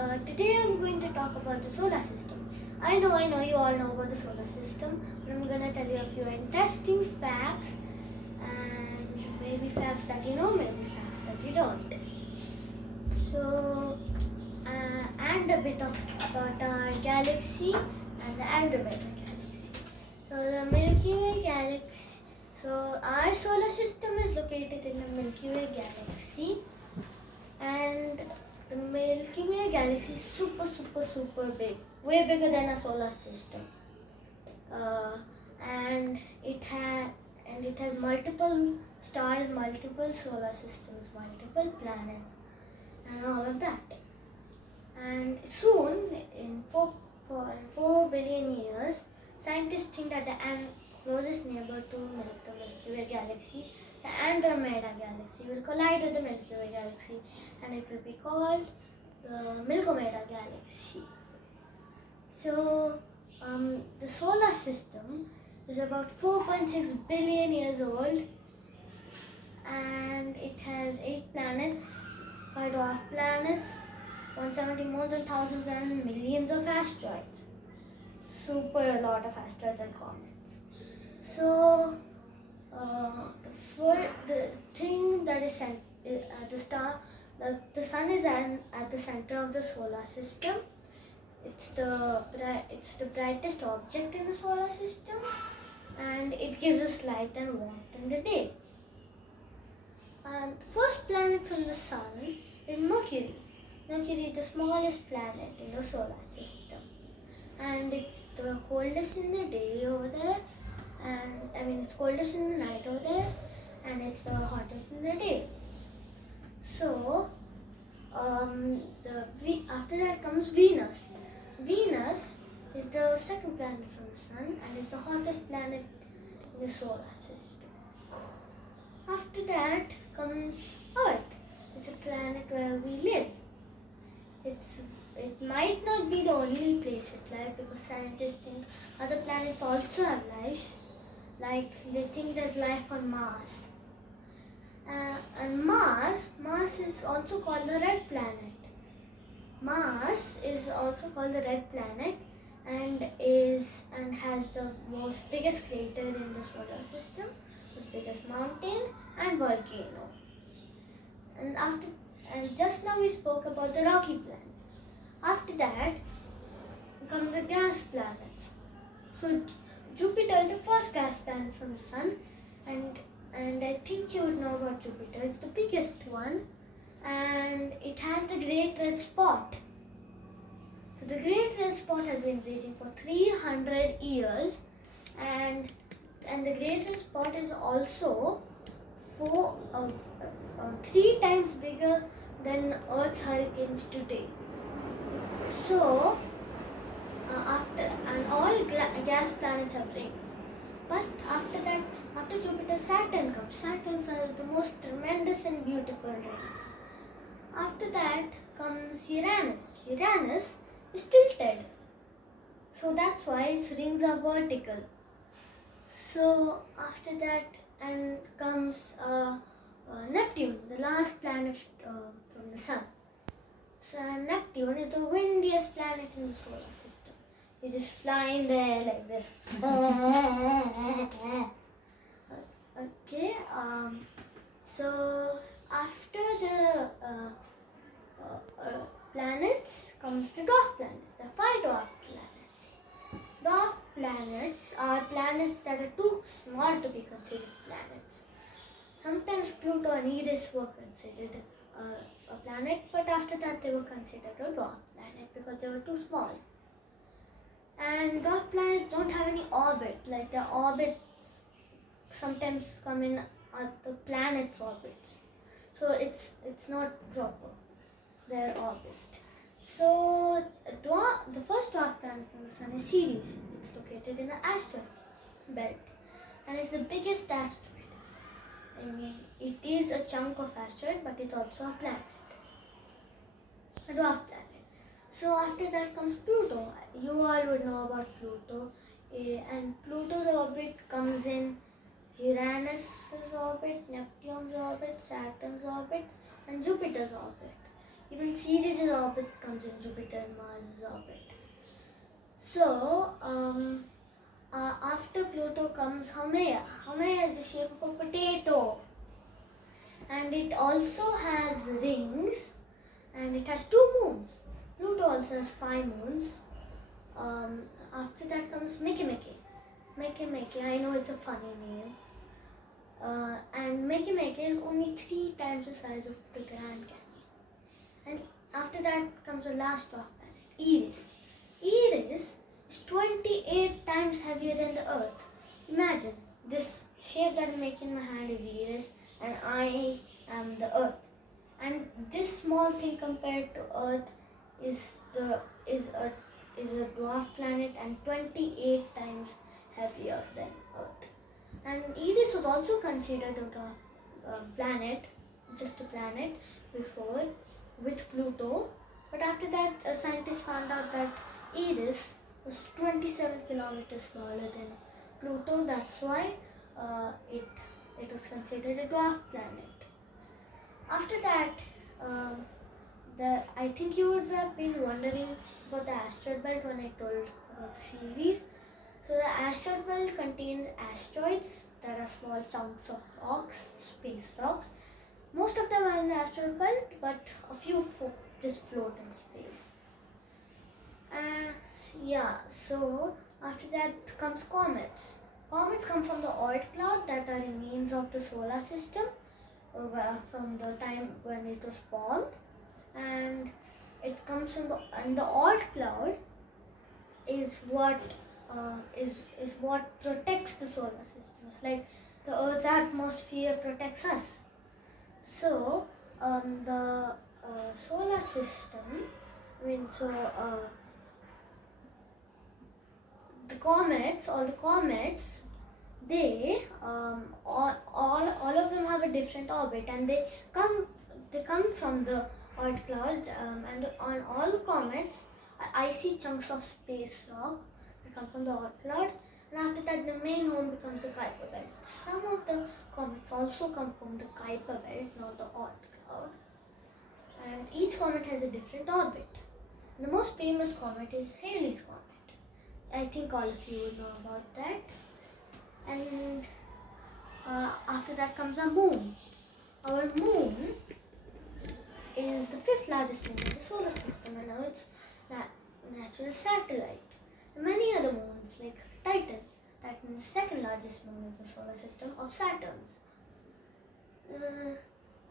Today I'm going to talk about the solar system. I know you all know about the solar system, but I'm going to tell you a few interesting facts and maybe facts that you know, maybe facts that you don't. So, and a bit about our galaxy and the Andromeda galaxy. So the Milky Way galaxy. So our solar system is located in the Milky Way galaxy, and the Milky Way galaxy is super big, way bigger than our solar system. And it has multiple stars, multiple solar systems, multiple planets, and all of that. And soon, in 4 billion years, scientists think that the closest neighbor to the Milky Way galaxy, the Andromeda galaxy, will collide with the Milky Way galaxy, and it will be called the Milkomeda galaxy. So, the solar system is about 4.6 billion years old, and it has 8 planets, 5 dwarf planets, 170 more than thousands and millions of asteroids. Super a lot of asteroids and comets. So, the thing that is the sun is at the center of the solar system. It's the brightest object in the solar system, and it gives us light and warmth in the day. And the first planet from the sun is Mercury. Mercury is the smallest planet in the solar system, and it's the coldest in the day over there, and it's coldest in the night over there, and it's the hottest in the day. So, after that comes Venus. Venus is the second planet from the sun and is the hottest planet in the solar system. After that comes Earth. It's a planet where we live. It might not be the only place with life, because scientists think other planets also have life. Like they think there's life on Mars. And Mars is also called the red planet. Mars is also called the red planet and has the biggest crater in the solar system, the biggest mountain and volcano. And just now we spoke about the rocky planets. After that come the gas planets. So Jupiter is the first gas planet from the sun, and I think you would know about Jupiter. It's the biggest one, and it has the Great Red Spot. So the Great Red Spot has been raging for 300 years, and the Great Red Spot is also 3 times bigger than Earth's hurricanes today. So all gas planets have rings. But after Jupiter, Saturn comes. Saturn has the most tremendous and beautiful rings. After that comes Uranus. Uranus is tilted, so that's why its rings are vertical. So after that comes Neptune, the last planet from the sun. So Neptune is the windiest planet in the solar system. You just fly in there like this. Okay. So after the planets comes the dwarf planets. There are 5 dwarf planets. Dwarf planets are planets that are too small to be considered planets. Sometimes Pluto and Eris were considered a planet, but after that they were considered a dwarf planet because they were too small. And dwarf planets don't have any orbit, like their orbits sometimes come in the planet's orbits. So it's not proper, their orbit. So the first dwarf planet from the sun is Ceres. It's located in the asteroid belt, and it's the biggest asteroid. It is a chunk of asteroid, but it's also a planet, a dwarf planet. So after that comes Pluto. You all would know about Pluto. And Pluto's orbit comes in Uranus's orbit, Neptune's orbit, Saturn's orbit, and Jupiter's orbit. Even Ceres' orbit comes in Jupiter and Mars' orbit. So, after Pluto comes Haumea. Haumea is the shape of a potato. And it also has rings. And it has 2 moons. Pluto also has 5 moons. After that comes Makemake. Makemake, I know it's a funny name. And Makemake is only 3 times the size of the Grand Canyon. And after that comes the last dwarf planet, Eris. Eris is 28 times heavier than the Earth. Imagine, this shape that I'm making in my hand is Eris, and I am the Earth. And this small thing compared to Earth is a dwarf planet and 28 times heavier than Earth. And Eris was also considered a dwarf planet, just a planet before, with Pluto. But after that, scientists found out that Eris was 27 kilometers smaller than Pluto. That's why it was considered a dwarf planet. After that, I think you would have been wondering about the asteroid belt when I told about Ceres. So the asteroid belt contains asteroids that are small chunks of rocks, space rocks. Most of them are in the asteroid belt, but a few just float in space. So after that comes comets. Comets come from the Oort cloud that are remains of the solar system from the time when it was formed, and it comes from the Oort cloud is what protects the solar system. It's like the Earth's atmosphere protects us. So the solar system, the comets, they all of them have a different orbit, and they come from the Oort cloud, and on all comets are icy chunks of space rock that come from the Oort cloud. And after that, the main home becomes the Kuiper belt. Some of the comets also come from the Kuiper belt, not the Oort cloud. And each comet has a different orbit. And the most famous comet is Halley's Comet. I think all of you would know about that. And after that comes our moon. Our moon is the 5th largest moon in the solar system and Earth's natural satellite. There are many other moons like Titan, that is the 2nd largest moon in the solar system of Saturn's.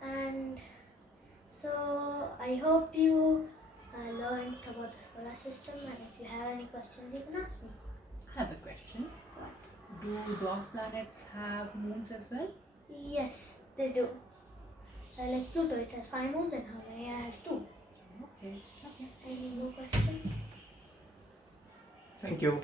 And so I hope you learned about the solar system, and if you have any questions, you can ask me. I have a question. What? Do dwarf planets have moons as well? Yes, they do. Like Pluto, it has 5 moons, and Haumea has 2. Okay. Any more questions? Thank you.